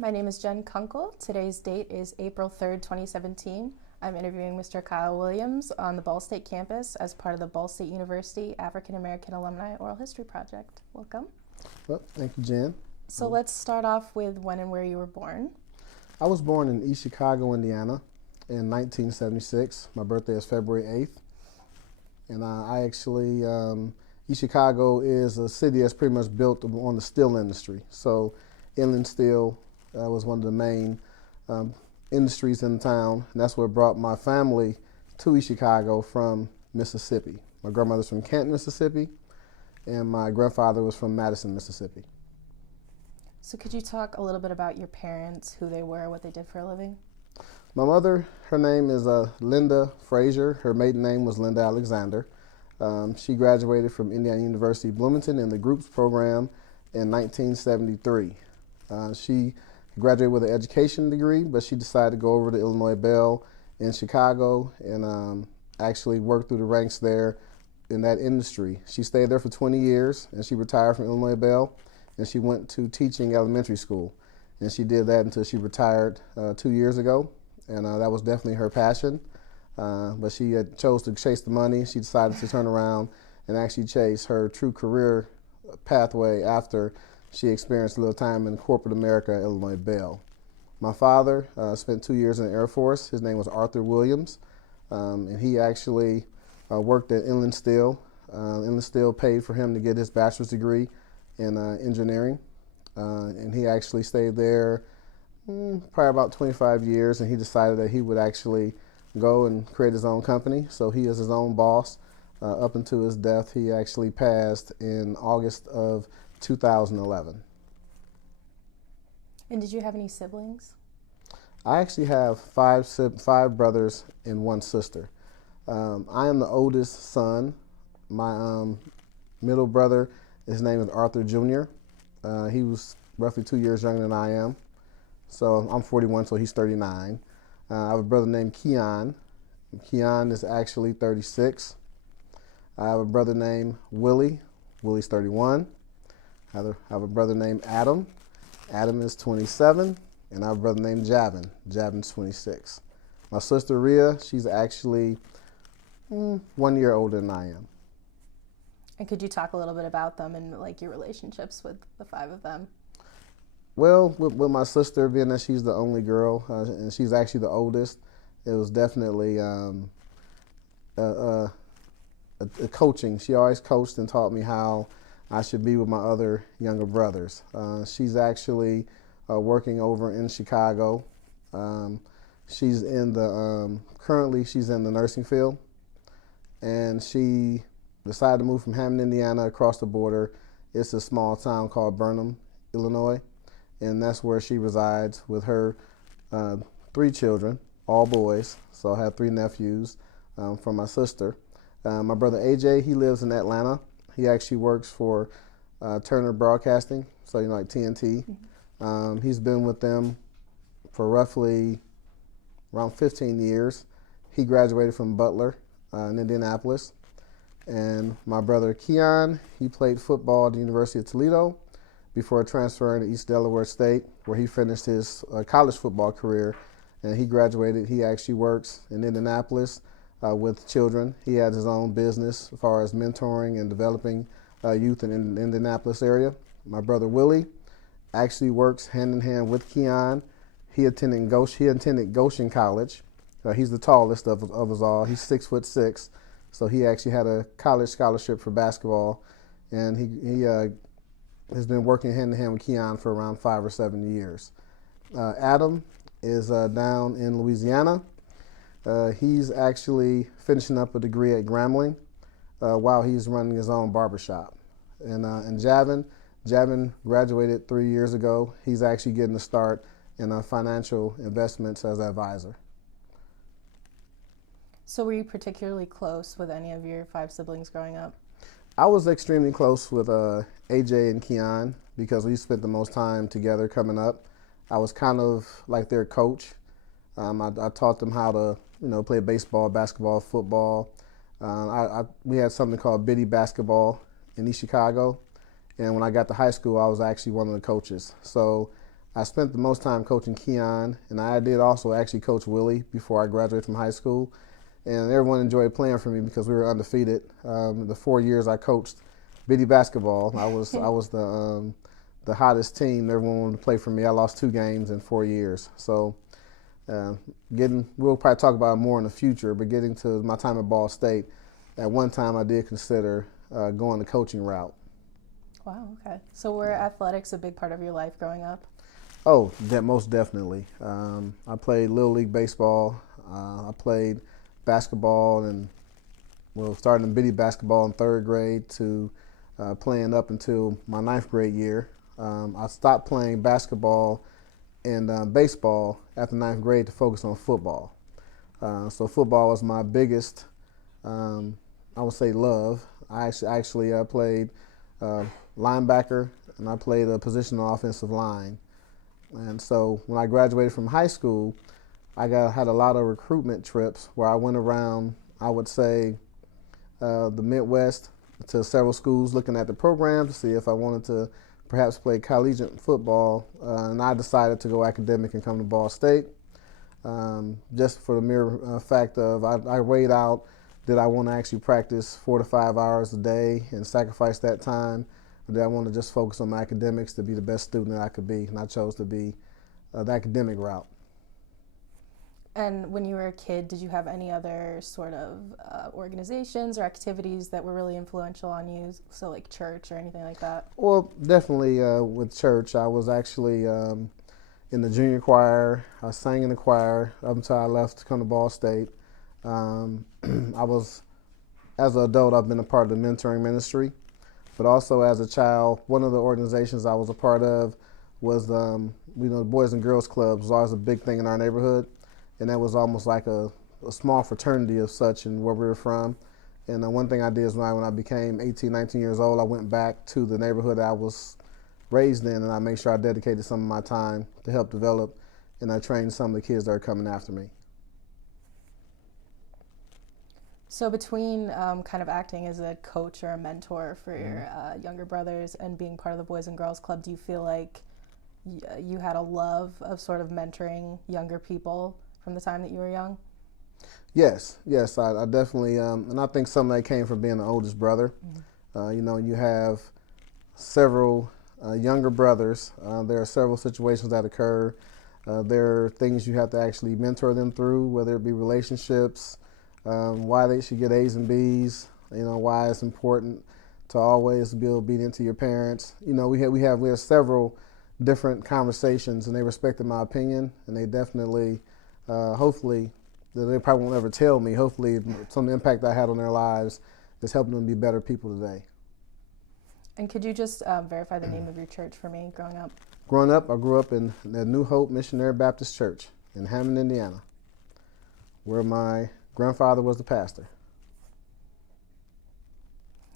My name is Jen Kunkel. Today's date is April 3rd, 2017. I'm interviewing Mr. Kyle Williams on the Ball State campus as part of the Ball State University African American Alumni Oral History Project. Welcome. Well, thank you, Jen. So let's start off with when and where you were born. I was born in East Chicago, Indiana in 1976. My birthday is February 8th. And East Chicago is a city that's pretty much built on the steel industry. So inland steel was one of the main industries in the town. And that's what brought my family to East Chicago from Mississippi. My grandmother's from Canton, Mississippi, and my grandfather was from Madison, Mississippi. So could you talk a little bit about your parents, who they were, what they did for a living? My mother, her name is Linda Frazier. Her maiden name was Linda Alexander. She graduated from Indiana University Bloomington in the Groups program in 1973. She graduated with an education degree, but she decided to go over to Illinois Bell in Chicago and actually work through the ranks there in that industry. She stayed there for 20 years and she retired from Illinois Bell and she went to teaching elementary school. And she did that until she retired 2 years ago, and that was definitely her passion. But she chose to chase the money. She decided to turn around and actually chase her true career pathway after she experienced a little time in corporate America at Illinois Bell. My father spent 2 years in the Air Force. His name was Arthur Williams, and he actually worked at Inland Steel. Inland Steel paid for him to get his bachelor's degree in engineering, and he actually stayed there probably about 25 years, and he decided that he would actually go and create his own company. So he is his own boss. Up until his death, he actually passed in August of 2011. And did you have any siblings? I actually have five brothers and one sister. I am the oldest son. My middle brother, his name is Arthur Jr. He was roughly 2 years younger than I am. So I'm 41, so he's 39. I have a brother named Keon. Keon is actually 36. I have a brother named Willie. Willie's 31. I have a brother named Adam. Adam is 27. And I have a brother named Javin. Javin's 26. My sister Rhea, she's actually 1 year older than I am. And could you talk a little bit about them and like your relationships with the five of them? Well, with my sister, being that she's the only girl and she's actually the oldest, it was definitely a coaching. She always coached and taught me how I should be with my other younger brothers. She's actually working over in Chicago. She's in the currently she's in the nursing field, and she decided to move from Hammond, Indiana, across the border. It's a small town called Burnham, Illinois, and that's where she resides with her 3 children, all boys. So I have 3 nephews from my sister. My brother AJ, he lives in Atlanta. He actually works for Turner Broadcasting, so like TNT. He's been with them for roughly around 15 years. He graduated from Butler in Indianapolis. And my brother Keon, he played football at the University of Toledo before transferring to East Delaware State, where he finished his college football career. And he graduated. He actually works in Indianapolis with children. He has his own business as far as mentoring and developing youth in the Indianapolis area. My brother Willie actually works hand in hand with Keon. He attended Goshen College. He's the tallest of us all. He's 6'6". So he actually had a college scholarship for basketball, and he has been working hand in hand with Keon for around 5 or 7 years. Adam is down in Louisiana. He's actually finishing up a degree at Grambling while he's running his own barbershop. And Javin graduated 3 years ago. He's actually getting a start in financial investments as an advisor. So were you particularly close with any of your 5 siblings growing up? I was extremely close with AJ and Keon because we spent the most time together coming up. I was kind of like their coach. I taught them how to play baseball, basketball, football. We had something called Biddy basketball in East Chicago. And when I got to high school, I was actually one of the coaches. So I spent the most time coaching Keon, and I did also actually coach Willie before I graduated from high school. And everyone enjoyed playing for me because we were undefeated. The 4 years I coached bitty basketball, I was the hottest team. Everyone wanted to play for me. I lost 2 games in 4 years. So we'll probably talk about it more in the future, but getting to my time at Ball State, at one time I did consider going the coaching route. Wow, okay. So were athletics a big part of your life growing up? Oh, most definitely. I played Little League baseball. I played basketball and starting in bitty basketball in 3rd grade to playing up until my 9th grade year. I stopped playing basketball and baseball after 9th grade to focus on football. So football was my biggest, I would say, love. I played linebacker, and I played a position on offensive line. And so when I graduated from high school, I had a lot of recruitment trips where I went around, I would say, the Midwest to several schools looking at the program to see if I wanted to perhaps play collegiate football. And I decided to go academic and come to Ball State, just for the mere fact of I weighed out, did I want to actually practice 4 to 5 hours a day and sacrifice that time? Or did I want to just focus on my academics to be the best student that I could be? And I chose to be the academic route. And when you were a kid, did you have any other sort of organizations or activities that were really influential on you? So like church or anything like that? Well, definitely with church. I was actually in the junior choir. I sang in the choir up until I left to come to Ball State. As an adult, I've been a part of the mentoring ministry, but also as a child, one of the organizations I was a part of was, the Boys and Girls Clubs was always a big thing in our neighborhood, and that was almost like a small fraternity of such in where we were from. And one thing I did is when I became 18, 19 years old, I went back to the neighborhood I was raised in, and I made sure I dedicated some of my time to help develop, and I trained some of the kids that are coming after me. So between kind of acting as a coach or a mentor for your younger brothers and being part of the Boys and Girls Club, do you feel like you had a love of sort of mentoring younger people from the time that you were young? Yes, I definitely, and I think some of that came from being the oldest brother. You have several younger brothers. There are several situations that occur. There are things you have to actually mentor them through, whether it be relationships, why they should get A's and B's, why it's important to always be obedient to your parents. We have several different conversations, and they respected my opinion, and they definitely, hopefully, they probably won't ever tell me, hopefully some of the impact I had on their lives is helping them be better people today. And could you just verify the name of your church for me growing up? Growing up, I grew up in the New Hope Missionary Baptist Church in Hammond, Indiana, where my grandfather was the pastor.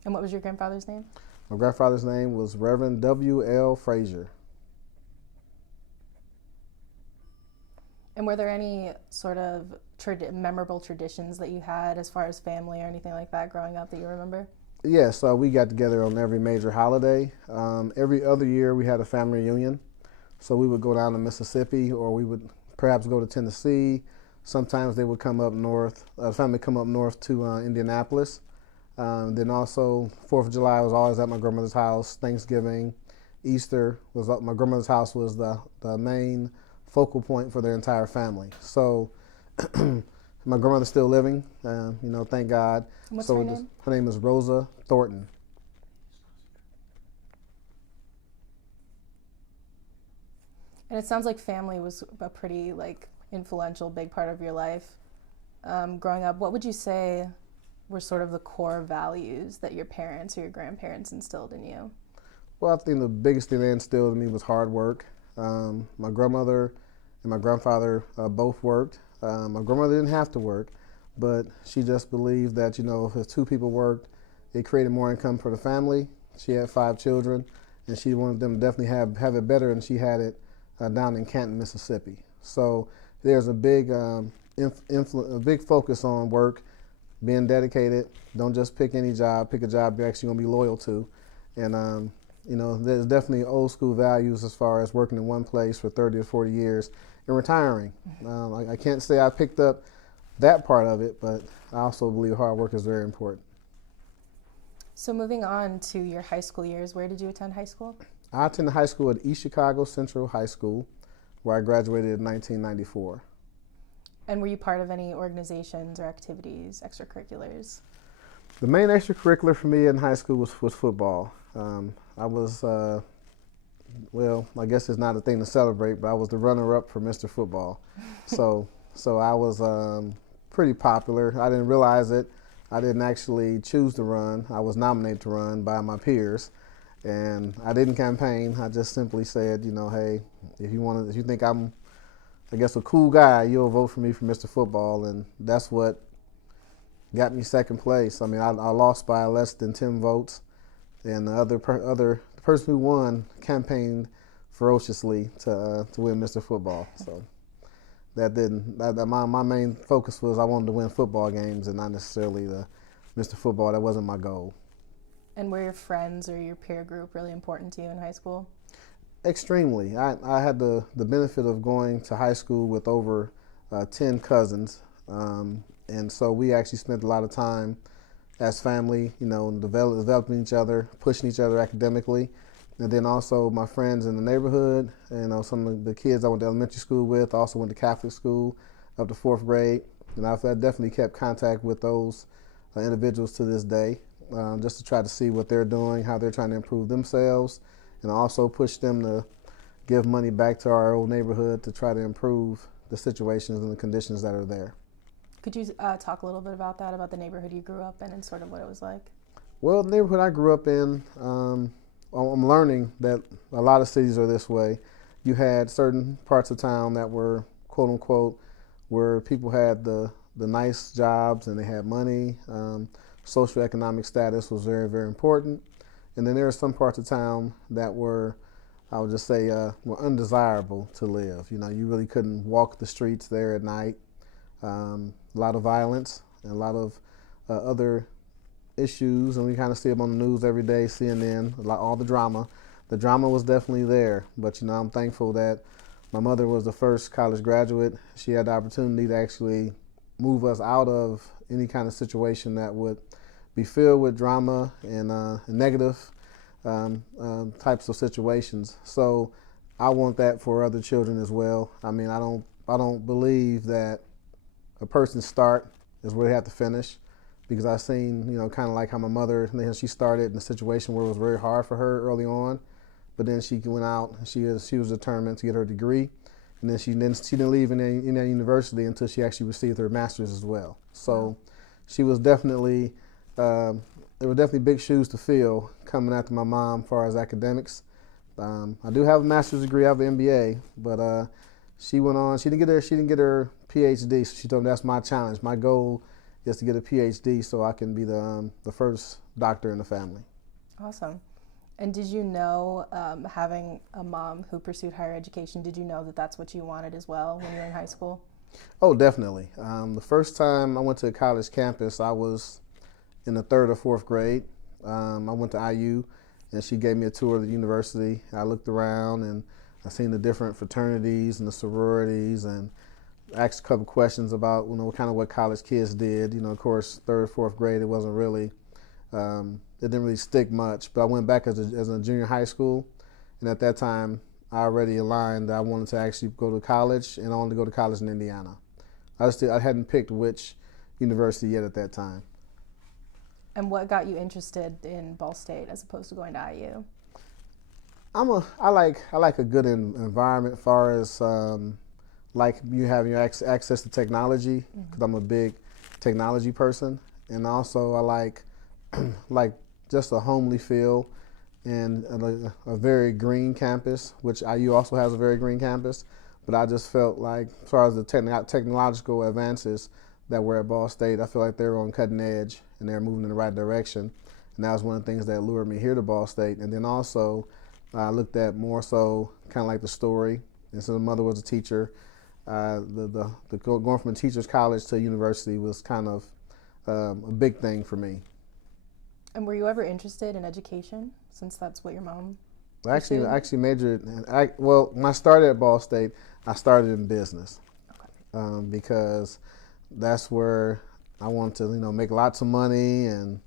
And what was your grandfather's name? My grandfather's name was Reverend W.L. Frazier. And were there any sort of memorable traditions that you had as far as family or anything like that growing up that you remember? Yes, we got together on every major holiday. Every other year we had a family reunion. So we would go down to Mississippi, or we would perhaps go to Tennessee. Sometimes they would come up north, family come up north to Indianapolis. Then also 4th of July was always at my grandmother's house. Thanksgiving, Easter was my grandmother's house was the main focal point for their entire family. So my grandmother's still living, thank God. What's her name? Her name is Rosa Thornton. And it sounds like family was a pretty influential big part of your life. Growing up, what would you say were sort of the core values that your parents or your grandparents instilled in you? Well, I think the biggest thing they instilled in me was hard work. My grandmother and my grandfather both worked. My grandmother didn't have to work, but she just believed that, if 2 people worked, it created more income for the family. She had 5 children, and she wanted them to definitely have it better, and she had it down in Canton, Mississippi. So there's a big focus on work, being dedicated. Don't just pick any job. Pick a job you're actually going to be loyal to. And there's definitely old school values as far as working in one place for 30 or 40 years and retiring. I can't say I picked up that part of it, but I also believe hard work is very important. So moving on to your high school years, where did you attend high school? I attended high school at East Chicago Central High School, where I graduated in 1994. And were you part of any organizations or activities, extracurriculars? The main extracurricular for me in high school was football. I was, well, I guess it's not a thing to celebrate, but I was the runner-up for Mr. Football. So I was pretty popular. I didn't realize it. I didn't actually choose to run. I was nominated to run by my peers, and I didn't campaign. I just simply said, hey, if you think I'm, I guess, a cool guy, you'll vote for me for Mr. Football, and that's what got me second place. I mean, I lost by less than 10 votes, and the person who won campaigned ferociously to win Mr. Football. So my main focus was I wanted to win football games and not necessarily the Mr. Football. That wasn't my goal. And were your friends or your peer group really important to you in high school? Extremely. I had the benefit of going to high school with over 10 cousins. And so we actually spent a lot of time as family, developing each other, pushing each other academically. And then also my friends in the neighborhood, some of the kids I went to elementary school with, also went to Catholic school up to 4th grade. And I've definitely kept contact with those individuals to this day, just to try to see what they're doing, how they're trying to improve themselves, and also push them to give money back to our old neighborhood to try to improve the situations and the conditions that are there. Could you talk a little bit about that, about the neighborhood you grew up in and sort of what it was like? Well, the neighborhood I grew up in, I'm learning that a lot of cities are this way. You had certain parts of town that were, quote unquote, where people had the nice jobs and they had money. Socioeconomic status was very, very important. And then there are some parts of town that were, I would just say, were undesirable to live. You really couldn't walk the streets there at night. A lot of violence and a lot of other issues, and we kind of see them on the news every day, CNN, all the drama. The drama was definitely there, but I'm thankful that my mother was the first college graduate. She had the opportunity to actually move us out of any kind of situation that would be filled with drama and negative types of situations. So I want that for other children as well. I mean, I don't believe that a person's start is where they have to finish, because I've seen, kind of like how my mother, she started in a situation where it was very hard for her early on, but then she went out and she was determined to get her degree, and then she didn't leave in that university until she actually received her master's as well. So she was definitely, there were definitely big shoes to fill coming after my mom as far as academics. I do have a master's degree, I have an MBA, but she went on. She didn't get her PhD, so she told me that's my challenge. My goal is to get a PhD so I can be the first doctor in the family. Awesome. And did you know, having a mom who pursued higher education, did you know that that's what you wanted as well when you were in high school? Oh, definitely. The first time I went to a college campus, I was in the 3rd or 4th grade. I went to IU, and she gave me a tour of the university. I looked around and I seen the different fraternities and the sororities, and asked a couple questions about what college kids did. Of course, 3rd or 4th grade, it wasn't really, it didn't really stick much. But I went back as a junior high school, and at that time I already aligned that I wanted to actually go to college, and I wanted to go to college in Indiana. I hadn't picked which university yet at that time. And what got you interested in Ball State as opposed to going to IU? I like a good environment as far as like you have your access to technology, because I'm a big technology person, and also I like just a homely feel and a very green campus, which IU also has a very green campus. But I just felt like, as far as the technological advances that were at Ball State, I feel like they were on cutting edge and they're moving in the right direction. And that was one of the things that lured me here to Ball State. And then also I looked at more so kind of like the story. And so the mother was a teacher. The going from a teacher's college to a university was kind of a big thing for me. And were you ever interested in education since that's what your mom I pursued? actually majored. When I started at Ball State, I started in business because that's where I wanted to, make lots of money and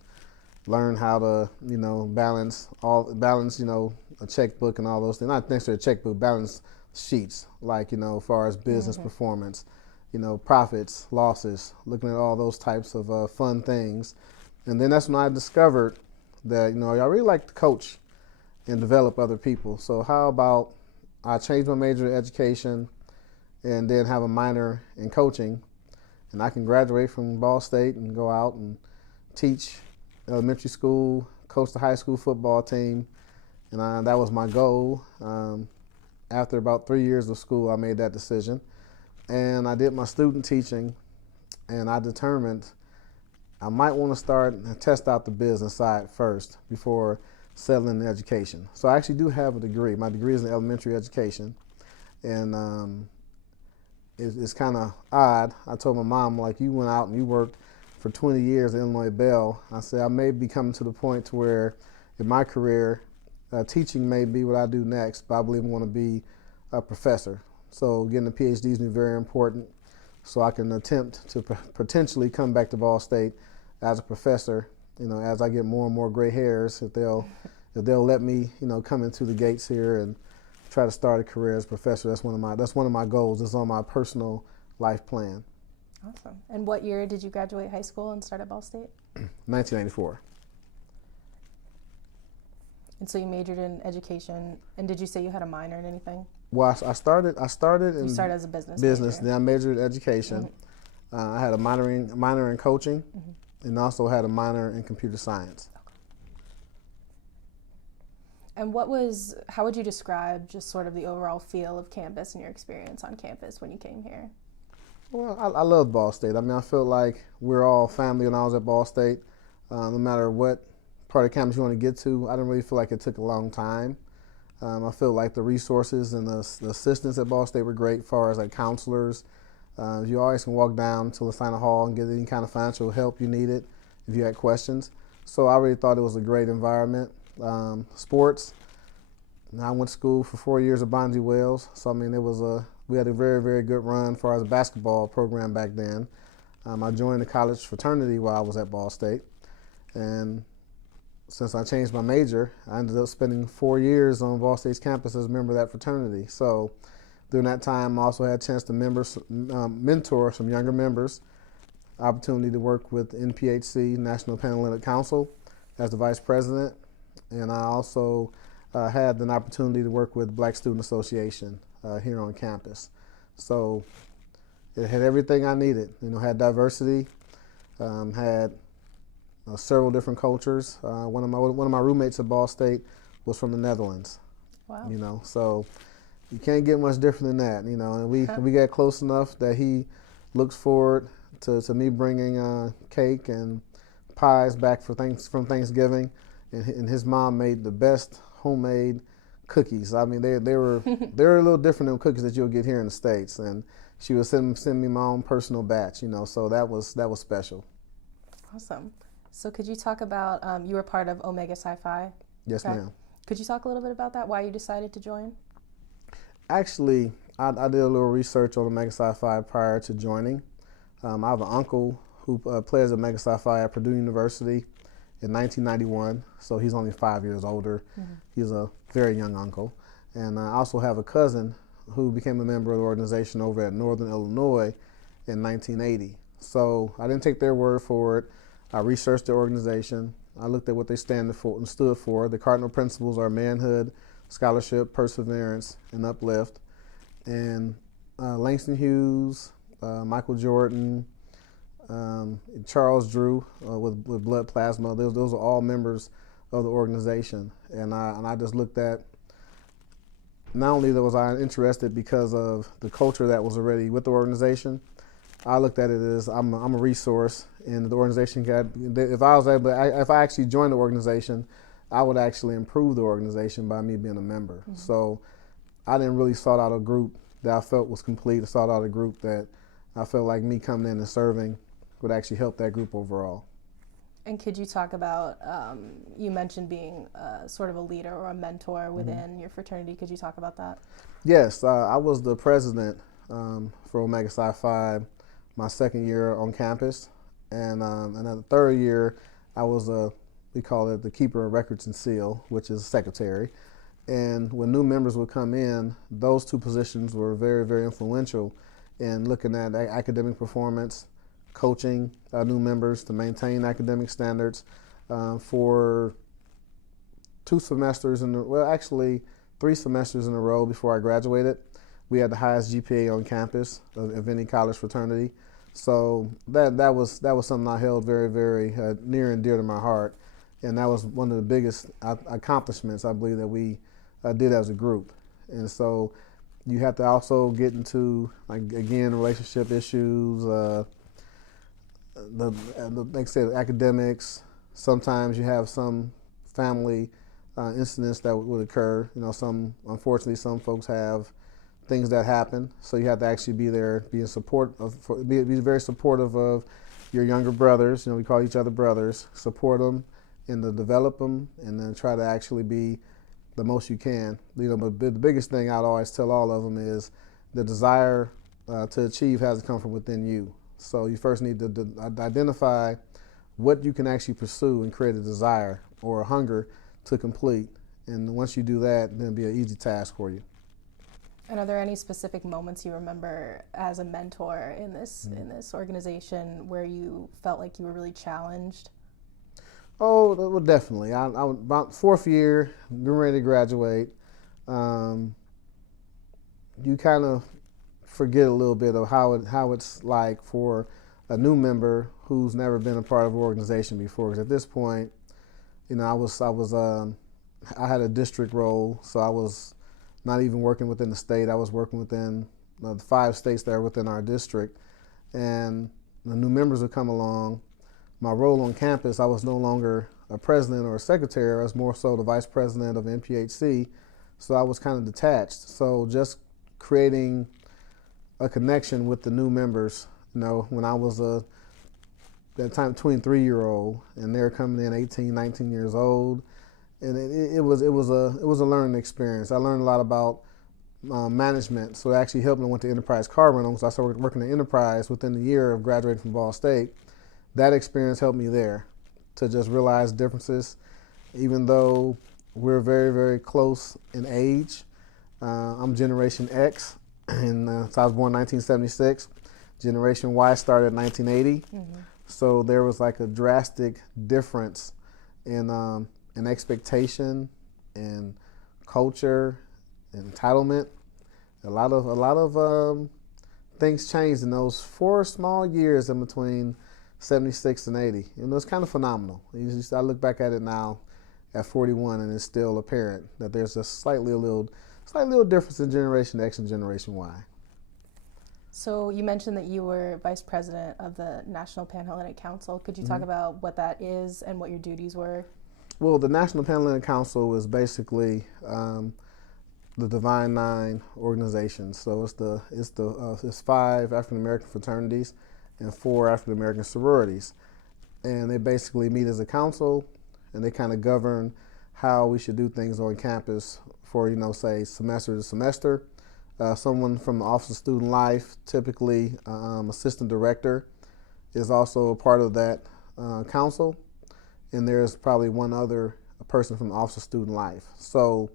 learn how to, balance, a checkbook and all those things. Not necessarily a checkbook, balance sheets, like, as far as business performance, profits, losses, looking at all those types of fun things. And then that's when I discovered that, I really like to coach and develop other people. So how about I change my major to education and then have a minor in coaching, and I can graduate from Ball State and go out and teach elementary school, coach the high school football team, and that was my goal. After about 3 years of school, I made that decision, and I did my student teaching, and I determined I might want to start and test out the business side first before settling in education. So I actually do have a degree. My degree is in elementary education, and it's kind of odd. I told my mom, like, you went out and you worked for 20 years at Illinois Bell. I said I may be coming to the point to where in my career, teaching may be what I do next, but I believe I want to be a professor. So getting a PhD is very important, so I can attempt to potentially come back to Ball State as a professor. As I get more and more gray hairs, if they'll let me, come into the gates here and try to start a career as a professor. That's one of my goals. It's on my personal life plan. Awesome. And what year did you graduate high school and start at Ball State? 1994. And so you majored in education. And did you say you had a minor in anything? Well, I started in you started as a business major. Then I majored in education. I had a minor in coaching, and also had a minor in computer science. And how would you describe just sort of the overall feel of campus and your experience on campus when you came here? Well, I love Ball State. I mean, I feel like we're all family when I was at Ball State. No matter what part of campus you want to get to, I didn't really feel like it took a long time. I feel like the resources and the assistants at Ball State were great as far as like counselors. You always can walk down to Lasina Hall and get any kind of financial help you needed if you had questions. So I really thought it was a great environment. Sports. I went to school for 4 years at Bonzi Wells, so I mean we had a very, very good run as far as a basketball program back then. I joined the college fraternity while I was at Ball State, and since I changed my major, I ended up spending 4 years on Ball State's campus as a member of that fraternity. So during that time, I also had a chance to mentor some younger members, opportunity to work with NPHC, National Panhellenic Council, as the vice president, and I also had an opportunity to work with Black Student Association here on campus. So it had everything I needed. Had diversity, had several different cultures. One of my roommates at Ball State was from the Netherlands. Wow. So you can't get much different than that. And we got close enough that he looks forward to me bringing cake and pies back from Thanksgiving, and his mom made the best homemade cookies. I mean, they were a little different than cookies that you'll get here in the States, and she would send me my own personal batch. So that was special. Awesome. So could you talk about you were part of Omega Sci-Fi? Yes, ma'am. Could you talk a little bit about that? Why you decided to join? Actually, I did a little research on Omega Sci-Fi prior to joining. I have an uncle who plays at Omega Sci-Fi at Purdue University in 1991, so he's only 5 years older. He's a very young uncle. And I also have a cousin who became a member of the organization over at Northern Illinois in 1980. So I didn't take their word for it. I researched the organization. I looked at what they stood for. The cardinal principles are manhood, scholarship, perseverance, and uplift. And Langston Hughes, Michael Jordan, Charles Drew with blood plasma, those are all members of the organization. And I just looked at, not only was I interested because of the culture that was already with the organization, I looked at it as I'm a resource, and the organization if I actually joined the organization, I would actually improve the organization by me being a member. So I didn't really sought out a group that I felt was complete. I sought out a group that I felt like me coming in and serving would actually help that group overall. And could you talk about, you mentioned being sort of a leader or a mentor within your fraternity. Could you talk about that? Yes, I was the president for Omega Psi Phi my second year on campus, and then the third year I was we call it the keeper of records and seal, which is secretary. And when new members would come in, those two positions were very, very influential in looking at academic performance, coaching new members to maintain academic standards. For 2 semesters actually 3 semesters in a row before I graduated, we had the highest GPA on campus of any college fraternity. So that was something I held very, very near and dear to my heart, and that was one of the biggest accomplishments I believe that we did as a group. And so you have to also get into, like, again, relationship issues, like I said, academics. Sometimes you have some family incidents that would occur. Unfortunately, some folks have things that happen, so you have to actually be there, be very supportive of your younger brothers. We call each other brothers. Support them and to develop them, and then try to actually be the most you can. But the biggest thing I'd always tell all of them is the desire to achieve has to come from within you. So you first need to identify what you can actually pursue and create a desire or a hunger to complete. And once you do that, then it'll be an easy task for you. And are there any specific moments you remember as a mentor in this organization where you felt like you were really challenged? Oh, well, definitely. I about fourth year, getting ready to graduate. You kind of forget a little bit of how it's like for a new member who's never been a part of an organization before. Because at this point, I had a district role, so I was not even working within the state. I was working within the 5 states that are within our district, and the new members would come along. My role on campus, I was no longer a president or a secretary. I was more so the vice president of NPHC, so I was kind of detached. So just creating a connection with the new members, when I was that time 23-year-old, and they're coming in 18, 19 years old, and it was a learning experience. I learned a lot about management, so it actually helped me. I went to Enterprise car rental, so I started working at Enterprise within the year of graduating from Ball State. That experience helped me there to just realize differences. Even though we're very, very close in age, I'm Generation X, and so I was born in 1976. Generation Y started in 1980. So there was like a drastic difference in expectation and culture and entitlement. A lot of things changed in those 4 small years in between 76 and 80. It's kind of phenomenal. I look back at it now at 41, and it's still apparent that there's a slightly little difference in Generation X and Generation Y. So you mentioned that you were vice president of the National Panhellenic Council. Could you talk about what that is and what your duties were? Well, the National Panhellenic Council is basically the Divine Nine organizations. So it's 5 African American fraternities and 4 African American sororities, and they basically meet as a council, and they kind of govern how we should do things on campus for say semester to semester. Someone from the Office of Student Life, typically assistant director, is also a part of that council, and there's probably one other person from the Office of Student Life. So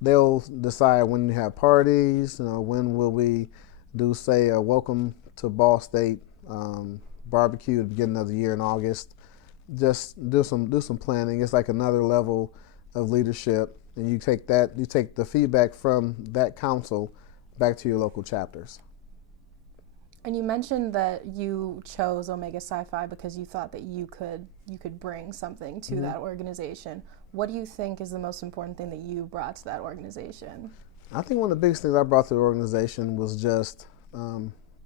they'll decide when you have parties, when will we do, say, a welcome to Ball State barbecue at the beginning of the year in August. Just do some planning. It's like another level of leadership, and you take the feedback from that council back to your local chapters. And you mentioned that you chose Omega Psi Phi because you thought that you could bring something to that organization. What do you think is the most important thing that you brought to that organization? I think one of the biggest things I brought to the organization was just a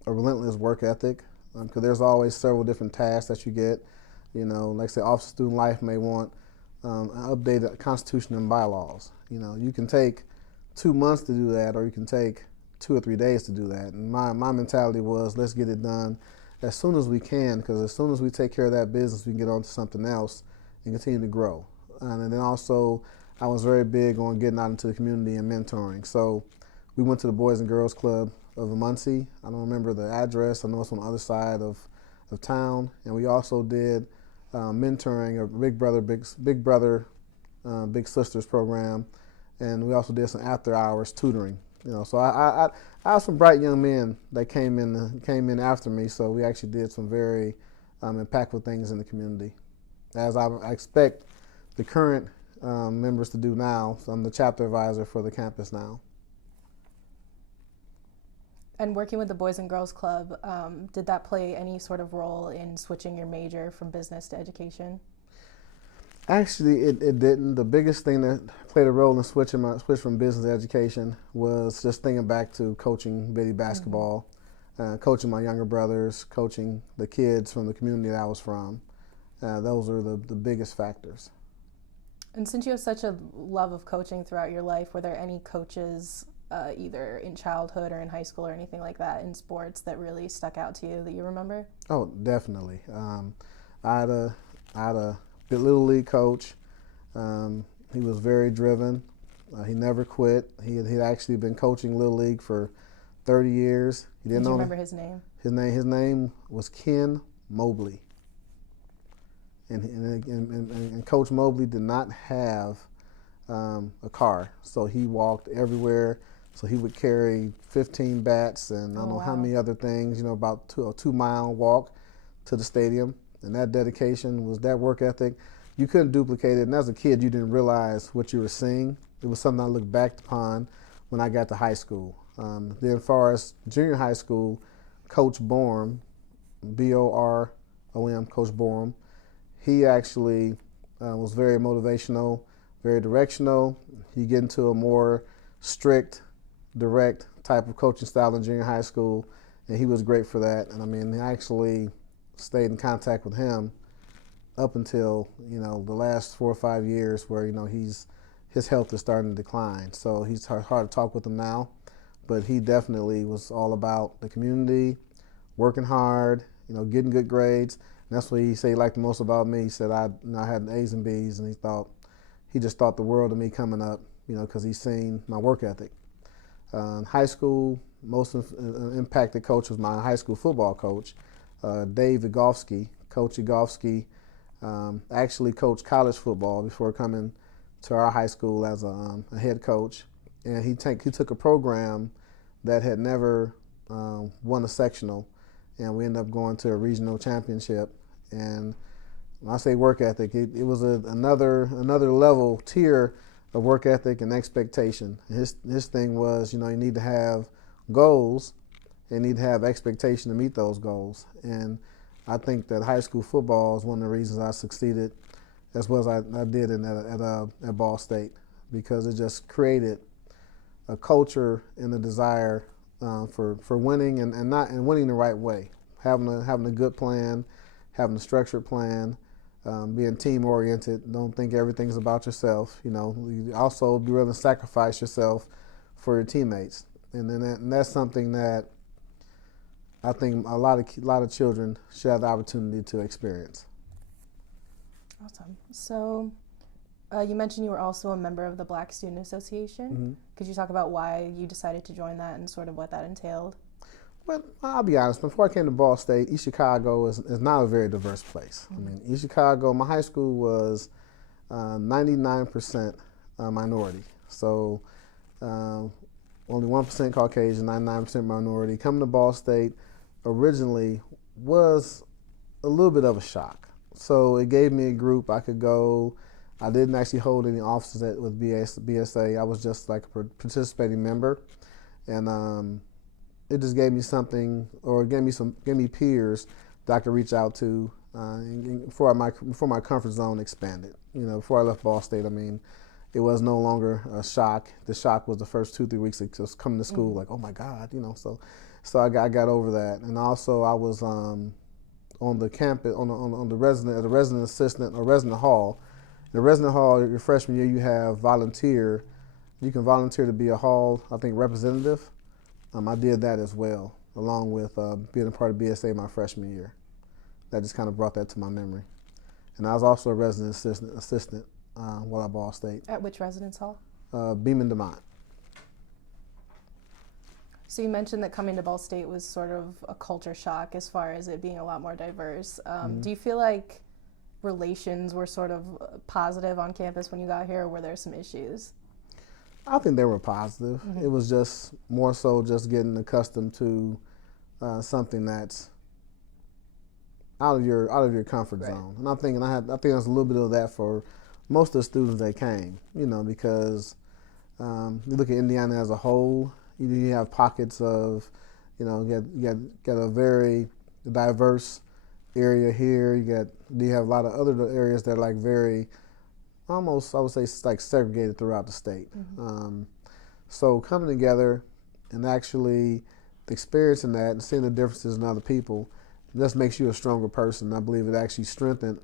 relentless work ethic, because there's always several different tasks that you get. Like say, Office of Student Life may want an updated Constitution and bylaws. You can take 2 months to do that, or you can take 2 or 3 days to do that. And my mentality was, let's get it done as soon as we can, because as soon as we take care of that business, we can get on to something else and continue to grow. And then also, I was very big on getting out into the community and mentoring. So we went to the Boys and Girls Club of Muncie. I don't remember the address. I know it's on the other side of town. And we also did mentoring, a Big Brother, Big Sisters program. And we also did some after hours tutoring. So I have some bright young men that came in after me. So we actually did some very impactful things in the community, as I expect the current members to do now. So I'm the chapter advisor for the campus now. And working with the Boys and Girls Club, did that play any sort of role in switching your major from business to education? Actually, it didn't. The biggest thing that played a role in switch from business to education was just thinking back to coaching Biddy basketball, coaching my younger brothers, coaching the kids from the community that I was from. Those are the biggest factors. And since you have such a love of coaching throughout your life, were there any coaches either in childhood or in high school or anything like that in sports that really stuck out to you that you remember? Oh, definitely. I had a Little League coach. He was very driven. He never quit. He had actually been coaching Little League for 30 years. He didn't Do you know remember his name? His name was Ken Mobley. And Coach Mobley did not have a car, so he walked everywhere. So he would carry 15 bats and I don't know how many other things, about a 2-mile walk to the stadium. And that dedication was that work ethic. You couldn't duplicate it. And as a kid, you didn't realize what you were seeing. It was something I looked back upon when I got to high school. Then as far as junior high school, Coach Borum, B-O-R-O-M, Coach Borum, he actually was very motivational, very directional. You get into a more strict, direct type of coaching style in junior high school, and he was great for that. And I mean, I actually stayed in contact with him up until the last 4 or 5 years, where his health is starting to decline. So he's hard to talk with him now, but he definitely was all about the community, working hard, getting good grades. And that's what he said he liked the most about me. He said I had A's and B's, and he just thought the world of me coming up, because he's seen my work ethic. High school, most impacted coach was my high school football coach, Dave Vigofsky. Coach Vigofsky actually coached college football before coming to our high school as a head coach. And he took a program that had never won a sectional, and we ended up going to a regional championship. And when I say work ethic, it was another level tier of work ethic and expectation. His thing was, you need to have goals and need to have expectation to meet those goals. And I think that high school football is one of the reasons I succeeded as well as I did at Ball State, because it just created a culture and a desire for winning and winning the right way, having a good plan, having a structured plan, being team oriented. Don't think everything's about yourself. You also be willing to sacrifice yourself for your teammates, and that's something that I think a lot of children should have the opportunity to experience. Awesome. So you mentioned you were also a member of the Black Student Association. Mm-hmm. Could you talk about why you decided to join that and sort of what that entailed? Well, I'll be honest. Before I came to Ball State, East Chicago is not a very diverse place. Mm-hmm. I mean, East Chicago, my high school was 99% minority. So only 1% Caucasian, 99% minority. Coming to Ball State originally was a little bit of a shock. So it gave me a group I could go. I didn't actually hold any offices with BSA. I was just like a participating member. And it just gave me something, or gave me peers that I could reach out to before my comfort zone expanded. Before I left Ball State, I mean, it was no longer a shock. The shock was the first 2-3 weeks of just coming to school, like, oh my God, So I got over that, and also I was on the campus on the resident assistant or resident hall. In the resident hall, your freshman year, you have volunteer. You can volunteer to be a hall, I think, representative. I did that as well, along with being a part of BSA my freshman year. That just kind of brought that to my memory. And I was also a resident assistant while at Ball State. At which residence hall? Beeman DeMont. So you mentioned that coming to Ball State was sort of a culture shock as far as it being a lot more diverse. Do you feel like relations were sort of positive on campus when you got here, or were there some issues? I think they were positive. It was just more so just getting accustomed to something that's out of your comfort zone. And I think there's a little bit of that for most of the students that came, because you look at Indiana as a whole, you have pockets of, you got a very diverse area here. You have a lot of other areas that are like very, almost, I would say, like segregated throughout the state. So coming together and actually experiencing that and seeing the differences in other people just makes you a stronger person. I believe it actually strengthened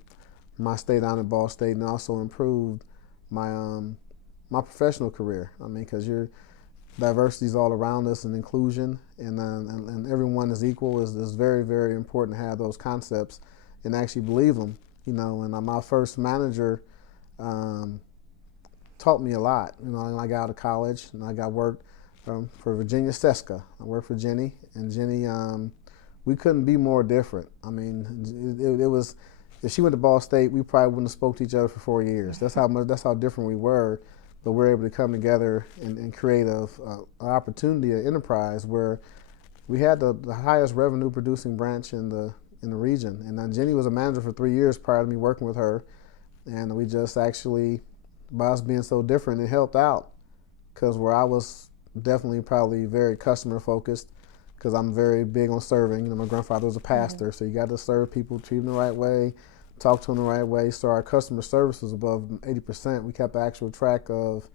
my stay down at Ball State and also improved my my professional career. I mean, because diversity is all around us, and inclusion and everyone is equal is very, very important to have those concepts and actually believe them. And my first manager taught me a lot. And I got out of college and I got work for Virginia Seska. I worked for Jenny, and Jenny, we couldn't be more different. I mean, it was, if she went to Ball State, we probably wouldn't have spoke to each other for 4 years. That's how different we were. But we're able to come together and create an opportunity, an enterprise where we had the highest revenue producing branch in the region. And then Jenny was a manager for 3 years prior to me working with her. And we just actually, by us being so different, it helped out. Because where I was definitely probably very customer focused, because I'm very big on serving. My grandfather was a pastor, so you got to serve people, treat them the right way, talk to them the right way. So our customer service was above 80%. We kept actual track of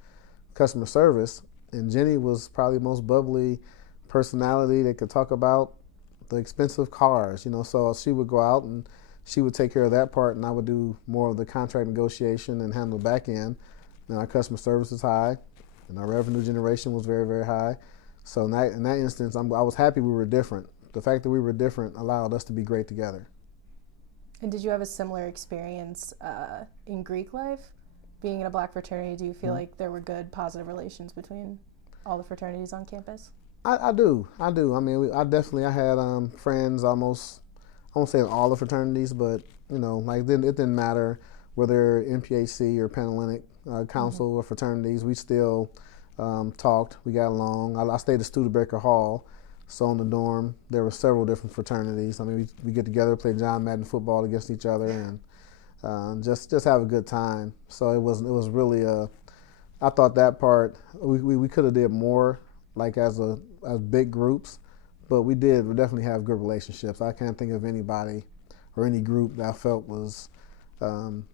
customer service. And Jenny was probably the most bubbly personality that could talk about the expensive cars. So she would go out and she would take care of that part, and I would do more of the contract negotiation and handle the back end. And our customer service was high, and our revenue generation was very, very high. So in that instance, I was happy we were different. The fact that we were different allowed us to be great together. And did you have a similar experience in Greek life? Being in a black fraternity, do you feel like there were good, positive relations between all the fraternities on campus? I do. I mean, I had friends almost, I won't say in all the fraternities, but, like it didn't matter whether NPHC or Panhellenic Council or fraternities, we still talked, we got along. I stayed at Studebaker Hall. So in the dorm, there were several different fraternities. I mean, we get together, play John Madden football against each other, and just have a good time. So it was really I thought that part we could have did more, like as big groups, but we definitely have good relationships. I can't think of anybody or any group that I felt was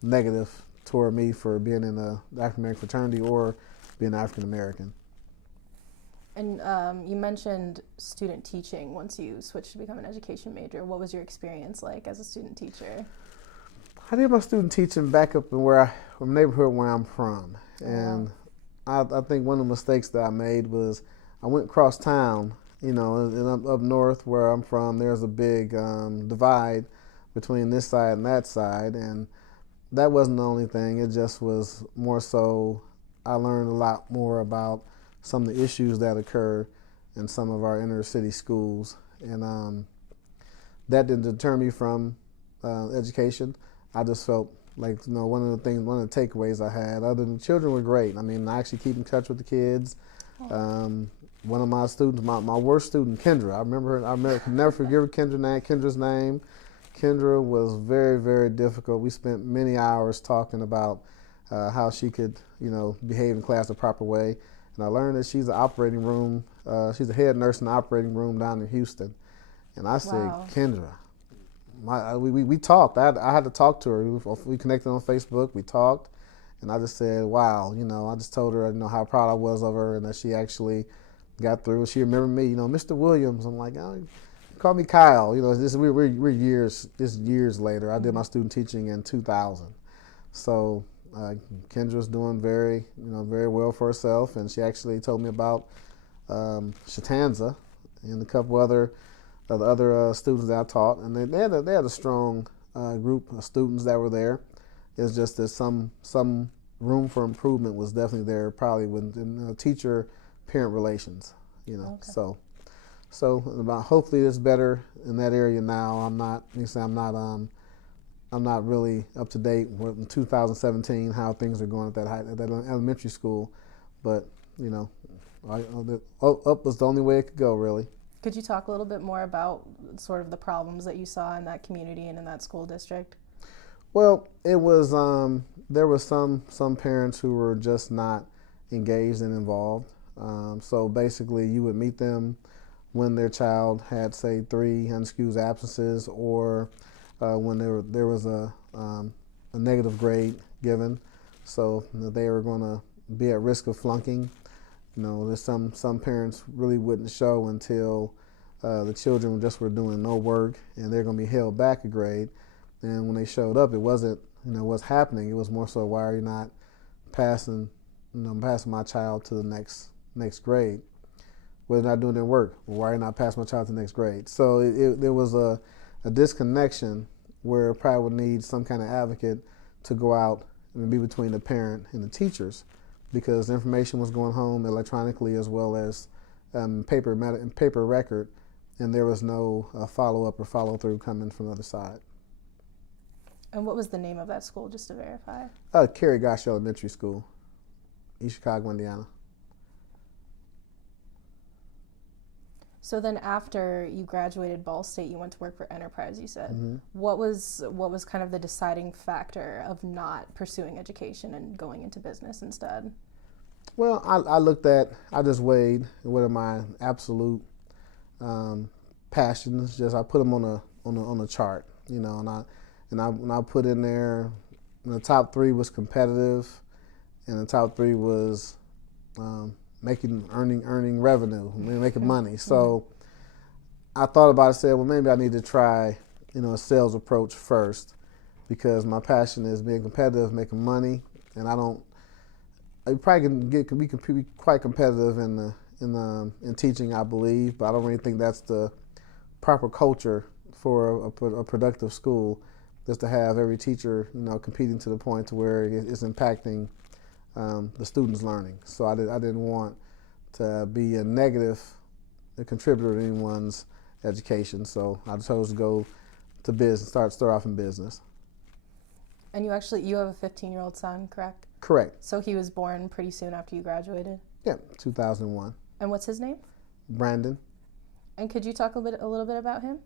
negative toward me for being in the African American fraternity or being African American. And you mentioned student teaching once you switched to become an education major. What was your experience like as a student teacher? I did my student teaching back up in the neighborhood where I'm from. And I think one of the mistakes that I made was I went across town, and up north where I'm from, there's a big divide between this side and that side. And that wasn't the only thing. It just was more so I learned a lot more about some of the issues that occur in some of our inner city schools. And that didn't deter me from education. I just felt like, one of the takeaways I had, other than children were great. I mean, I actually keep in touch with the kids. One of my students, my worst student, Kendra, I can never forgive Kendra's name. Kendra was very, very difficult. We spent many hours talking about how she could, behave in class the proper way. And I learned that she's she's a head nurse in the operating room down in Houston. And I said, Kendra, we talked. I had to talk to her. We connected on Facebook. We talked. And I just said, wow, I just told her, how proud I was of her and that she actually got through. She remembered me, Mr. Williams. I'm like, oh, call me Kyle. We're years later. I did my student teaching in 2000. So Kendra's doing very well for herself, and she actually told me about Shatanza and a couple other the other students that I taught, and they had a strong group of students that were there. It's just that some room for improvement was definitely there, probably within teacher-parent relations. Okay. So about hopefully it's better in that area now. I'm not really up to date with in 2017 how things are going at that elementary school, but up was the only way it could go, really. Could you talk a little bit more about sort of the problems that you saw in that community and in that school district? Well, it was there was some parents who were just not engaged and involved. So basically, you would meet them when their child had, say, 3 unexcused absences, or when there was a negative grade given, so they were going to be at risk of flunking. There's some parents really wouldn't show until the children just were doing no work, and they're going to be held back a grade. And when they showed up, it wasn't what's happening. It was more so, why are you not passing my child to the next grade? Well, they're not doing their work. Well, why are you not passing my child to the next grade? So there was a disconnection where it probably would need some kind of advocate to go out and be between the parent and the teachers, because information was going home electronically as well as paper record, and there was no follow-up or follow-through coming from the other side. And what was the name of that school, just to verify? Carrie Gosh Elementary School, East Chicago, Indiana. So then after you graduated Ball State, you went to work for Enterprise, you said. Mm-hmm. What was kind of the deciding factor of not pursuing education and going into business instead? Well, I just weighed what are my absolute passions. Just I put them on a chart, and I put in there, the top 3 was competitive, and the top 3 was earning revenue, making money. So I thought about it, said, well, maybe I need to try, a sales approach first, because my passion is being competitive, making money, and I probably can be quite competitive in teaching, I believe, but I don't really think that's the proper culture for a productive school, just to have every teacher, competing to the point to where it's impacting the students' learning. So I didn't want to be a negative contributor to anyone's education. So I chose to go to business, start off in business. And you have a 15-year-old son, correct? Correct. So he was born pretty soon after you graduated? Yeah, 2001. And what's his name? Brandon. And could you talk a little bit about him?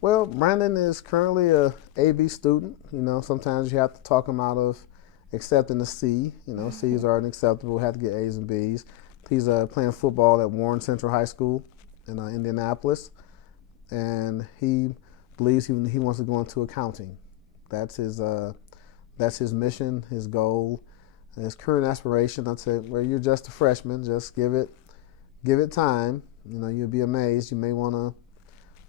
Well, Brandon is currently a AB student. Sometimes you have to talk him out of accepting a C. C's are unacceptable, have to get A's and B's. He's playing football at Warren Central High School in Indianapolis, and he believes he wants to go into accounting. That's his mission, his goal, his current aspiration. I'd say, well, you're just a freshman, just give it time. You'll be amazed. You may want to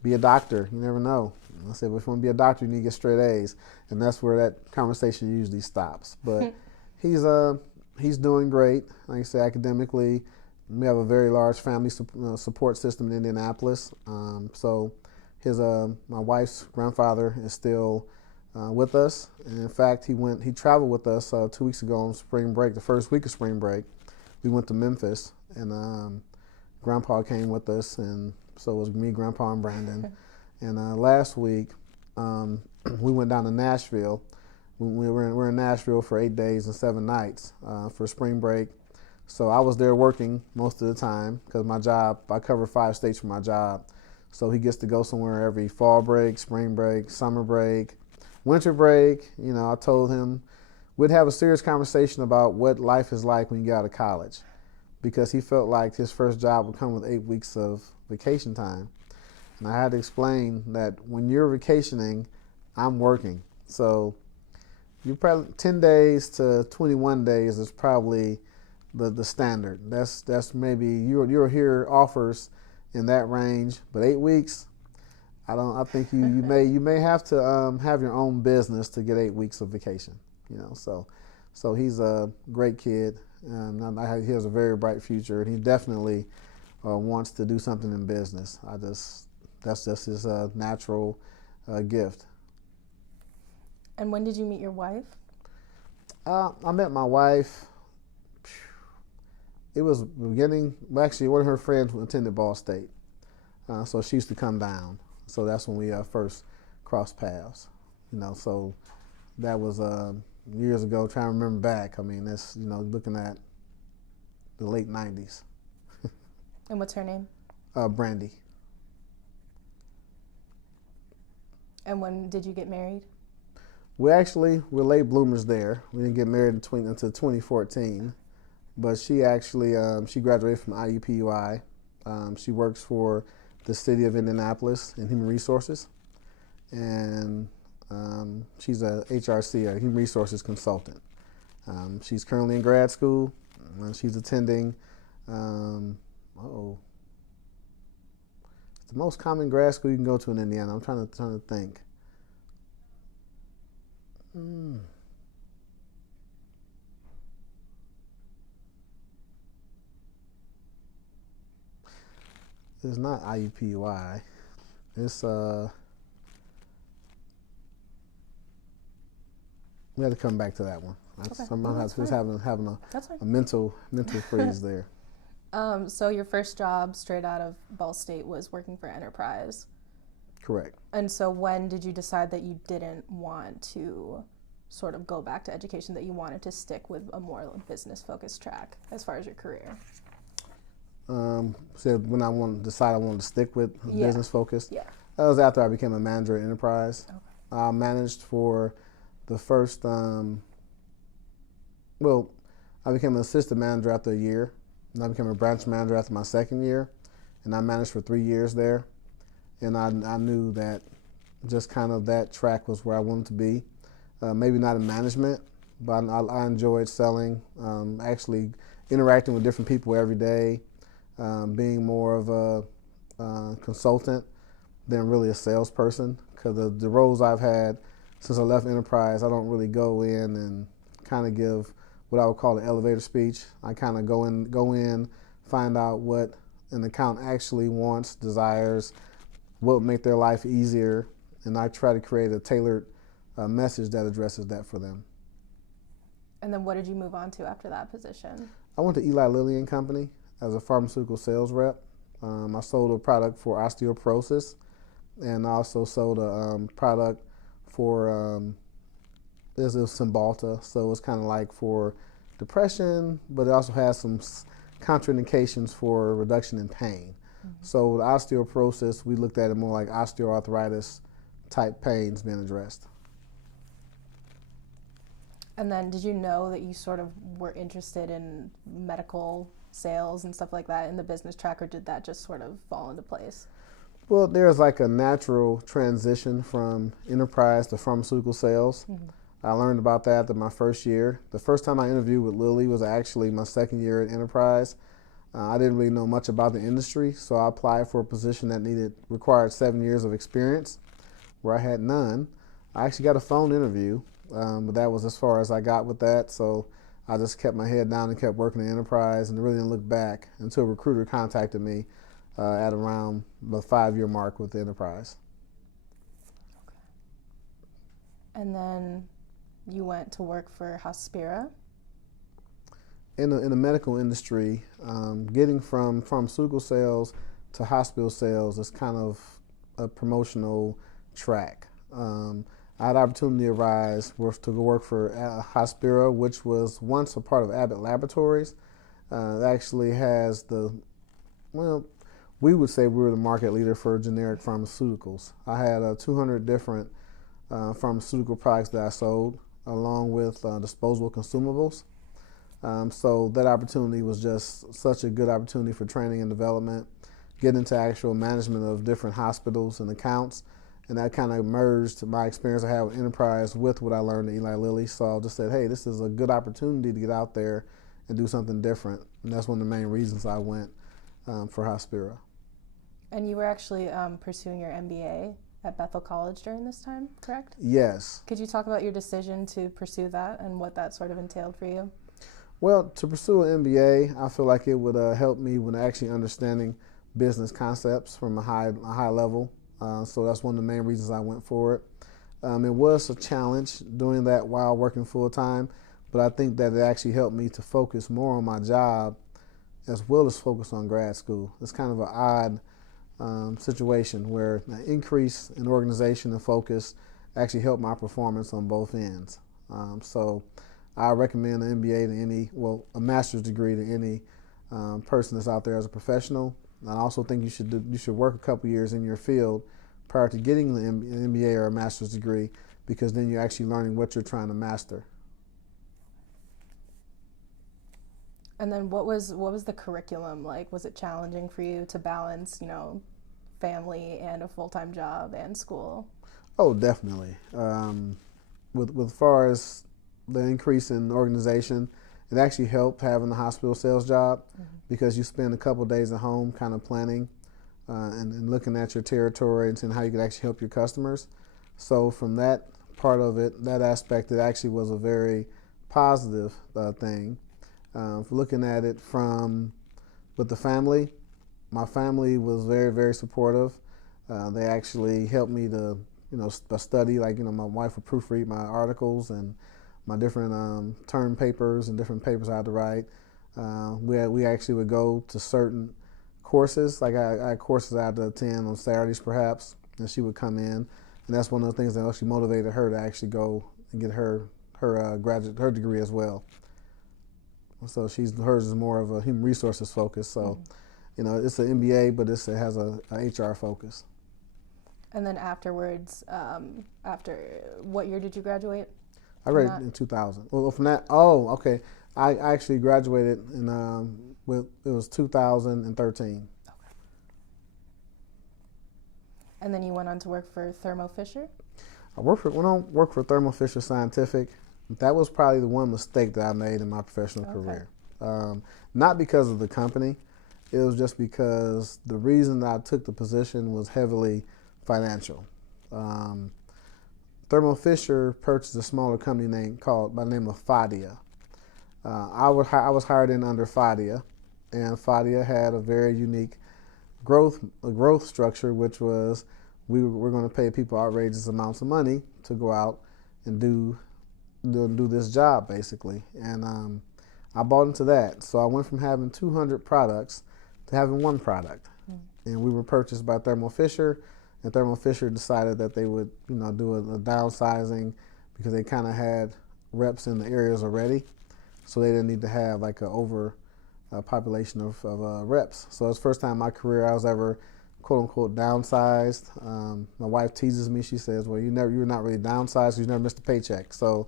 be a doctor. You never know. I said, well, if you want to be a doctor, you need to get straight A's, and that's where that conversation usually stops. But he's doing great. Like I say, academically, we have a very large family support system in Indianapolis. So my wife's grandfather is still with us. And in fact, he traveled with us 2 weeks ago on spring break, the first week of spring break. We went to Memphis, and Grandpa came with us, and so it was me, Grandpa, and Brandon. And last week, we went down to Nashville. We're in Nashville for 8 days and 7 nights for spring break. So I was there working most of the time because my job, I cover 5 states for my job. So he gets to go somewhere every fall break, spring break, summer break, winter break. I told him we'd have a serious conversation about what life is like when you get out of college, because he felt like his first job would come with 8 weeks of vacation time. And I had to explain that when you're vacationing, I'm working. So you probably 10 days to 21 days is probably the standard. That's maybe you'll hear offers in that range, but 8 weeks, I think you may have to have your own business to get 8 weeks of vacation. So he's a great kid, and he has a very bright future, and he definitely wants to do something in business. I just That's just his natural gift. And when did you meet your wife? I met my wife. It was beginning. Well, actually, one of her friends attended Ball State, so she used to come down. So that's when we first crossed paths. So that was years ago. Trying to remember back. I mean, that's looking at the late '90s. And what's her name? Brandy. And when did you get married? We're late bloomers there. We didn't get married until 2014. But she actually, she graduated from IUPUI. She works for the city of Indianapolis in human resources. And she's a HRC, a human resources consultant. She's currently in grad school. She's attending, it's the most common grad school you can go to in Indiana. I'm trying to think. It's not IUPUI. It's we had to come back to that one. Somehow just having a mental freeze there. So your first job straight out of Ball State was working for Enterprise. Correct. And so when did you decide that you didn't want to sort of go back to education, that you wanted to stick with a more business-focused track as far as your career? So when I wanted to stick with business focused, that was after I became a manager at Enterprise. Okay. I managed for the first, I became an assistant manager after a year, and I became a branch manager after my second year, and I managed for 3 years there. And I knew that just kind of that track was where I wanted to be. Maybe not in management, but I enjoyed selling, actually interacting with different people every day, being more of a consultant than really a salesperson. Because the roles I've had since I left Enterprise, I don't really go in and kind of give what I would call an elevator speech. I kind of go in, find out what an account actually wants, desires, what would make their life easier, and I try to create a tailored message that addresses that for them. And then what did you move on to after that position? I went to Eli Lilly and Company as a pharmaceutical sales rep. I sold a product for osteoporosis, and I also sold a product for this is Cymbalta, so it's kind of like for depression, but it also has some contraindications for reduction in pain. So the osteoporosis, we looked at it more like osteoarthritis type pains being addressed. And then did you know that you sort of were interested in medical sales and stuff like that in the business track, or did that just sort of fall into place? Well, there's like a natural transition from enterprise to pharmaceutical sales. I learned about that after my first year. The first time I interviewed with Lilly was actually my second year at Enterprise. I didn't really know much about the industry, so I applied for a position that required 7 years of experience, where I had none. I actually got a phone interview, but that was as far as I got with that, so I just kept my head down and kept working at Enterprise and really didn't look back until a recruiter contacted me at around the 5-year mark with the Enterprise. Okay. And then you went to work for Hospira. In the medical industry, getting from pharmaceutical sales to hospital sales is kind of a promotional track. I had the opportunity to go work for Hospira, which was once a part of Abbott Laboratories. It actually has we would say we were the market leader for generic pharmaceuticals. I had 200 different pharmaceutical products that I sold, along with disposable consumables. So that opportunity was just such a good opportunity for training and development, get into actual management of different hospitals and accounts, and that kind of merged my experience I had with Enterprise with what I learned at Eli Lilly. So I just said, hey, this is a good opportunity to get out there and do something different, and that's one of the main reasons I went for Hospira. And you were actually pursuing your MBA at Bethel College during this time, correct? Yes. Could you talk about your decision to pursue that and what that sort of entailed for you? Well, to pursue an MBA, I feel like it would help me with actually understanding business concepts from a high level. So that's one of the main reasons I went for it. It was a challenge doing that while working full time, but I think that it actually helped me to focus more on my job as well as focus on grad school. It's kind of an odd situation where an increase in organization and focus actually helped my performance on both ends. So I recommend an MBA to a master's degree to any person that's out there as a professional. I also think you should work a couple years in your field prior to getting the MBA or a master's degree, because then you're actually learning what you're trying to master. And then what was the curriculum like? Was it challenging for you to balance, family and a full-time job and school? Oh, definitely. With far as the increase in organization, it actually helped having the hospital sales job, because you spend a couple of days at home kind of planning and looking at your territory and seeing how you could actually help your customers. So from that part of it, that aspect, it actually was a very positive thing. Looking at it with the family, my family was very, very supportive. They actually helped me to, study, like, my wife would proofread my articles and my different term papers and different papers I had to write. We actually would go to certain courses, like I had courses I had to attend on Saturdays perhaps, and she would come in, and that's one of the things that actually motivated her to actually go and get her degree as well. So hers is more of a human resources focus. So, it's an MBA, but it has a HR focus. And then afterwards, after what year did you graduate? I graduated in 2000. Well, from that, okay. I actually graduated in it was 2013. Okay. And then you went on to work for Thermo Fisher? I went on to work for Thermo Fisher Scientific. That was probably the one mistake that I made in my professional career. Not because of the company. It was just because the reason that I took the position was heavily financial. Thermo Fisher purchased a smaller company by the name of Fadia. I was hired in under Fadia, and Fadia had a very unique growth structure, which was we're going to pay people outrageous amounts of money to go out and do this job, basically. And I bought into that. So I went from having 200 products to having one product. And we were purchased by Thermo Fisher, and Thermo Fisher decided that they would, do a downsizing, because they kind of had reps in the areas already. So they didn't need to have like an over population of reps. So it's the first time in my career I was ever, quote unquote, downsized. My wife teases me. She says, "Well, you were not really downsized because you never missed a paycheck." So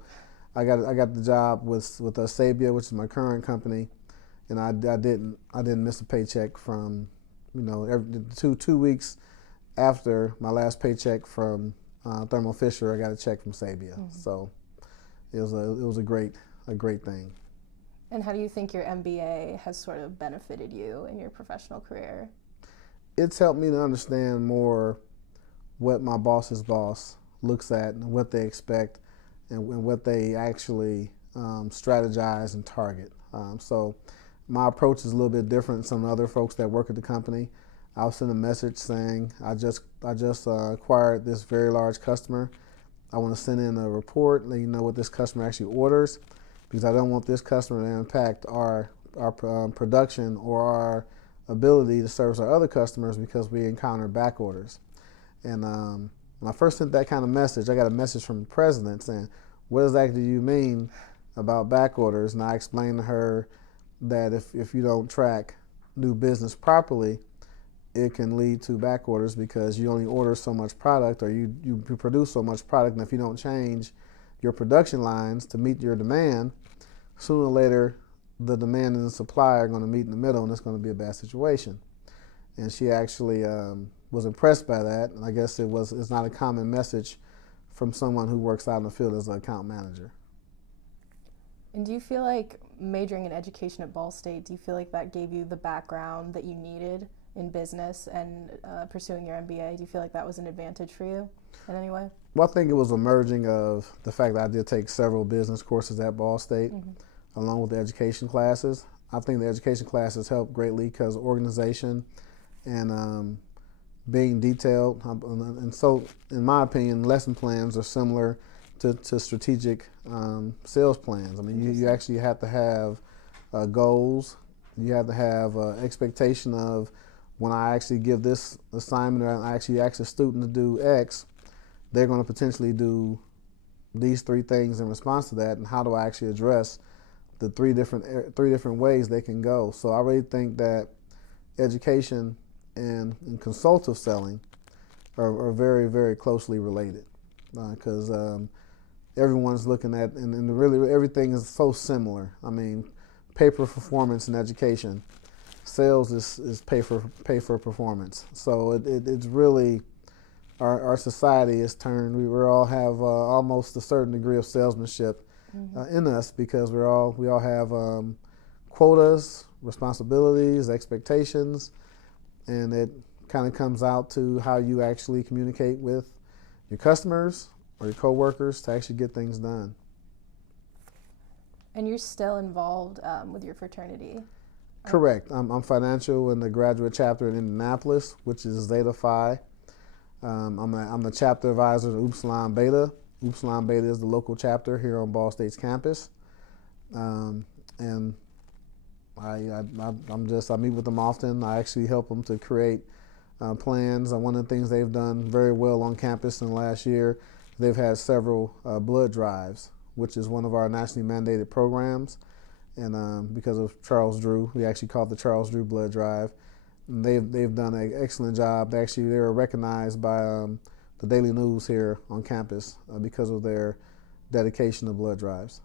I got the job with Sabia, which is my current company, and I didn't miss a paycheck from, every 2 weeks after my last paycheck from Thermo Fisher, I got a check from Sabia. So it was a great thing. And how do you think your MBA has sort of benefited you in your professional career? It's helped me to understand more what my boss's boss looks at and what they expect and what they actually strategize and target. So my approach is a little bit different than some other folks that work at the company. I'll send a message saying, I just acquired this very large customer. I want to send in a report, let you know what this customer actually orders, because I don't want this customer to impact our production or our ability to service our other customers because we encounter back orders. And when I first sent that kind of message, I got a message from the president saying, "What exactly do you mean about back orders?" And I explained to her that if you don't track new business properly, it can lead to back orders, because you only order so much product, or you produce so much product, and if you don't change your production lines to meet your demand, sooner or later the demand and the supply are going to meet in the middle, and it's going to be a bad situation. And she actually was impressed by that, and I guess it's not a common message from someone who works out in the field as an account manager. And do you feel like majoring in education at Ball State, do you feel like that gave you the background that you needed in business and pursuing your MBA? Do you feel like that was an advantage for you in any way? Well, I think it was a merging of the fact that I did take several business courses at Ball State, along with the education classes. I think the education classes helped greatly because organization and being detailed. And so, in my opinion, lesson plans are similar to strategic sales plans. I mean, you actually have to have goals. You have to have expectation of when I actually give this assignment or I actually ask a student to do X, they're going to potentially do these three things in response to that, and how do I actually address the three different ways they can go. So I really think that education and consultative selling are very, very closely related, because everyone's looking at, and really everything is so similar. I mean, pay for performance in education. Sales is pay for performance. So it's really, our society is turned, we all have almost a certain degree of salesmanship in us, because we all have quotas, responsibilities, expectations, and it kind of comes out to how you actually communicate with your customers or your coworkers to actually get things done. And you're still involved with your fraternity? Correct. I'm financial in the graduate chapter in Indianapolis, which is Zeta Phi. I'm the chapter advisor to Upsilon Beta. Upsilon Beta is the local chapter here on Ball State's campus, and I meet with them often. I actually help them to create plans. One of the things they've done very well on campus in the last year, they've had several blood drives, which is one of our nationally mandated programs. And because of Charles Drew, we actually call it the Charles Drew Blood Drive. And they've done an excellent job. They were recognized by the Daily News here on campus because of their dedication to blood drives.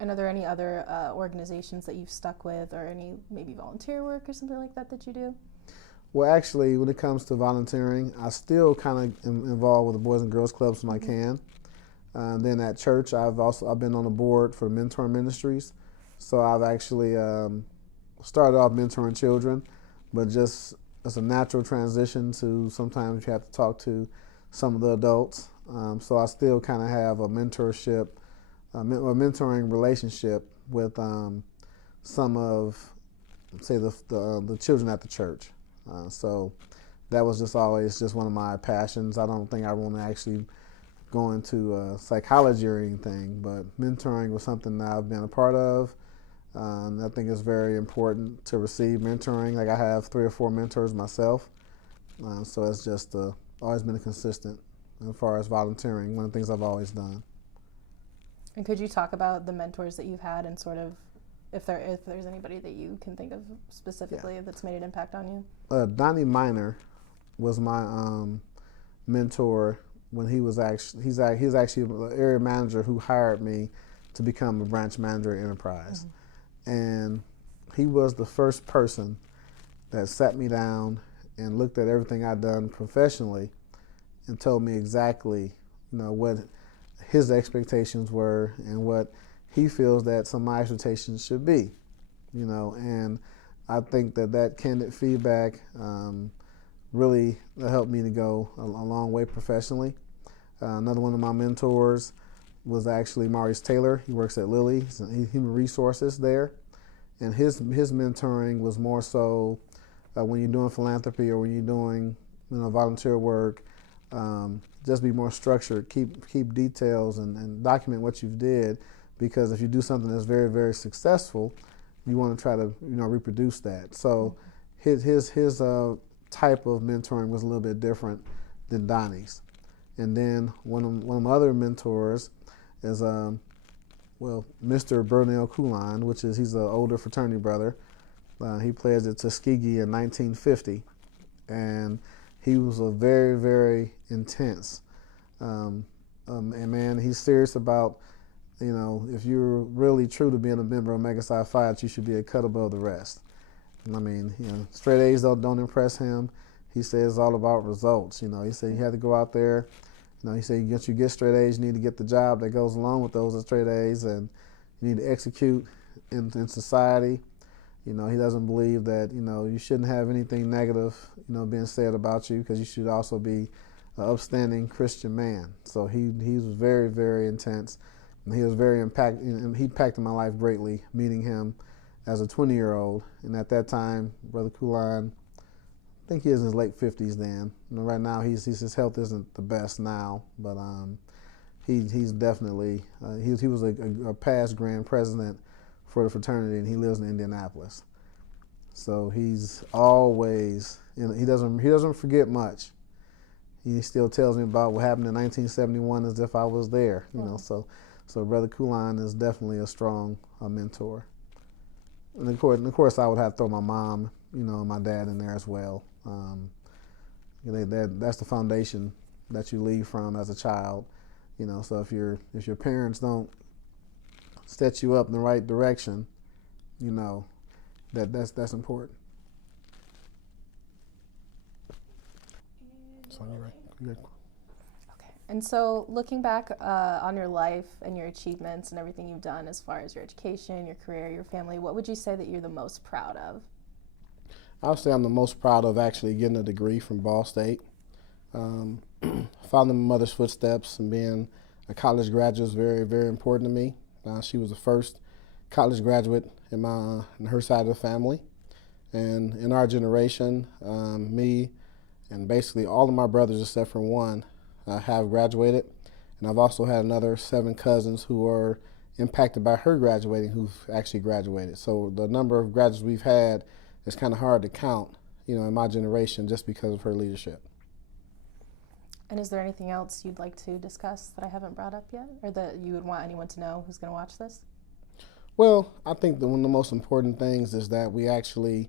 And are there any other organizations that you've stuck with, or any maybe volunteer work or something like that you do? Well, actually, when it comes to volunteering, I still kind of am involved with the Boys and Girls Clubs when I can. Then at church, I've been on the board for Mentor Ministries. So I've actually started off mentoring children, but just it's a natural transition to sometimes you have to talk to some of the adults. So I still kind of have a mentorship, a mentoring relationship with some of, say, the children at the church. So that was just always just one of my passions. I don't think I want to actually go into psychology or anything, but mentoring was something that I've been a part of. And I think it's very important to receive mentoring. Like, I have 3 or 4 mentors myself, so it's just always been consistent as far as volunteering. One of the things I've always done. And could you talk about the mentors that you've had, and sort of if there's anybody that you can think of specifically that's made an impact on you? Donnie Miner was my mentor when he's actually an area manager who hired me to become a branch manager at Enterprise. And he was the first person that sat me down and looked at everything I'd done professionally and told me exactly, what his expectations were and what he feels that some of my expectations should be, and I think that candid feedback really helped me to go a long way professionally. Another one of my mentors was actually Maurice Taylor. He works at Lilly, he's human resources there. And his mentoring was more so when you're doing philanthropy or when you're doing volunteer work, just be more structured, keep details and document what you did, because if you do something that's very, very successful, you want to try to reproduce that. So his type of mentoring was a little bit different than Donnie's. And then one of my other mentors is Mr. Burnell Coulon, he's an older fraternity brother. He played at Tuskegee in 1950, and he was a very, very intense. And man, he's serious about, if you're really true to being a member of Omega Psi Phi, you should be a cut above the rest. I mean, straight A's don't impress him. He says it's all about results. He said you have to go out there. He said once you get straight A's, you need to get the job that goes along with those straight A's, and you need to execute in society. He doesn't believe that you shouldn't have anything negative being said about you, because you should also be an upstanding Christian man. So he was very, very intense, and he was very he impacted my life greatly, meeting him as a 20-year-old. And at that time, Brother Coulon think he is in his late 50s then. Right now, his health isn't the best now, but he's definitely, he was a past grand president for the fraternity, and he lives in Indianapolis. So he's always, he doesn't forget much. He still tells me about what happened in 1971 as if I was there, so Brother Kuline is definitely a strong mentor. And of course, I would have to throw my mom, and my dad in there as well. That's the foundation that you leave from as a child, so if your parents don't set you up in the right direction, that's important. So you're right. Good. Okay. And so looking back on your life and your achievements and everything you've done as far as your education, your career, your family, what would you say that you're the most proud of? I would say I'm the most proud of actually getting a degree from Ball State. Following my mother's footsteps and being a college graduate is very, very important to me. She was the first college graduate in her side of the family. And in our generation, me and basically all of my brothers except for one have graduated. And I've also had another 7 cousins who are impacted by her graduating who've actually graduated. So the number of graduates we've had is kind of hard to count, in my generation just because of her leadership. And is there anything else you'd like to discuss that I haven't brought up yet, or that you would want anyone to know who's going to watch this? Well, I think that one of the most important things is that we actually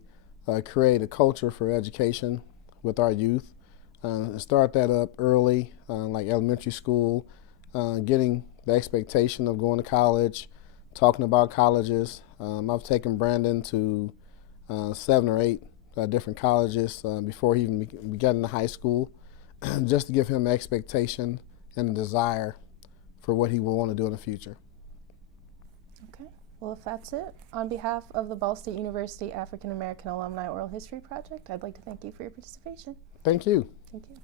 create a culture for education with our youth. And start that up early, like elementary school, getting the expectation of going to college, talking about colleges. I've taken Brandon to 7 or 8 different colleges before he even got into high school, just to give him an expectation and a desire for what he will want to do in the future. Okay, well, if that's it, on behalf of the Ball State University African American Alumni Oral History Project, I'd like to thank you for your participation. Thank you. Thank you.